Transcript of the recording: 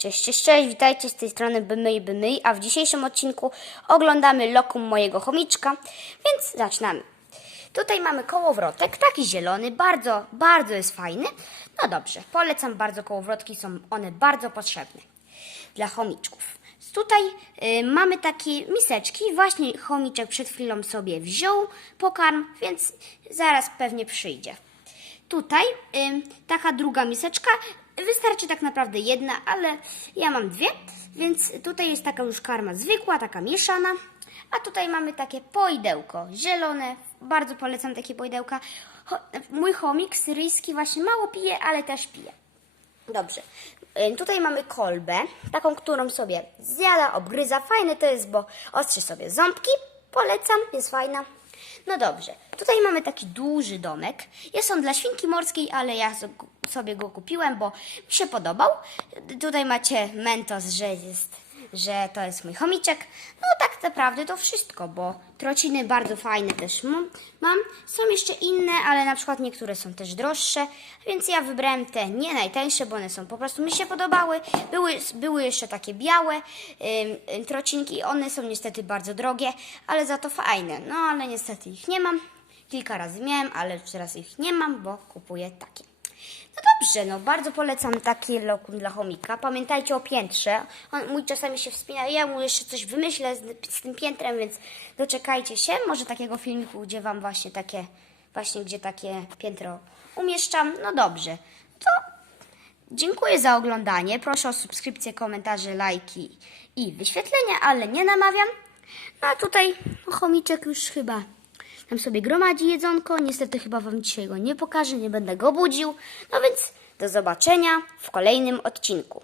Cześć, cześć, cześć, witajcie z tej strony Bymyj Bymyj, a w dzisiejszym odcinku oglądamy lokum mojego chomiczka, więc zaczynamy. Tutaj mamy kołowrotek, taki zielony, bardzo, bardzo jest fajny. No dobrze, polecam bardzo kołowrotki, są one bardzo potrzebne dla chomiczków. Tutaj y, mamy takie miseczki, właśnie chomiczek przed chwilą sobie wziął pokarm, więc zaraz pewnie przyjdzie. Tutaj ym, taka druga miseczka. Wystarczy tak naprawdę jedna, ale ja mam dwie, więc tutaj jest taka już karma zwykła, taka mieszana. A tutaj mamy takie poidełko zielone. Bardzo polecam takie poidełka. Cho, mój chomik syryjski właśnie mało pije, ale też pije. Dobrze. Ym, Tutaj mamy kolbę, taką, którą sobie zjada, obgryza. Fajne to jest, bo ostrzy sobie ząbki. Polecam, jest fajna. No dobrze. Tutaj mamy taki duży domek. Jest on dla świnki morskiej, ale ja sobie go kupiłem, bo mi się podobał. Tutaj macie mentos, że jest, że to jest mój chomiczek. No tak naprawdę to wszystko, bo trociny bardzo fajne też mam. Są jeszcze inne, ale na przykład niektóre są też droższe, więc ja wybrałem te nie najtańsze, bo one są po prostu mi się podobały. Były, były jeszcze takie białe ym, trocinki, one są niestety bardzo drogie, ale za to fajne. No ale niestety ich nie mam. Kilka razy miałem, ale teraz ich nie mam, bo kupuję takie. No dobrze, no bardzo polecam takie lokum dla chomika. Pamiętajcie o piętrze. On, mój czasami się wspina, ja mu jeszcze coś wymyślę z, z tym piętrem, więc doczekajcie się. Może takiego filmiku, gdzie wam właśnie takie, właśnie gdzie takie piętro umieszczam. No dobrze, to dziękuję za oglądanie. Proszę o subskrypcję, komentarze, lajki i wyświetlenia, ale nie namawiam. No a tutaj chomiczek już chyba tam sobie gromadzi jedzonko. Niestety chyba Wam dzisiaj go nie pokażę, nie będę go budził. No więc do zobaczenia w kolejnym odcinku.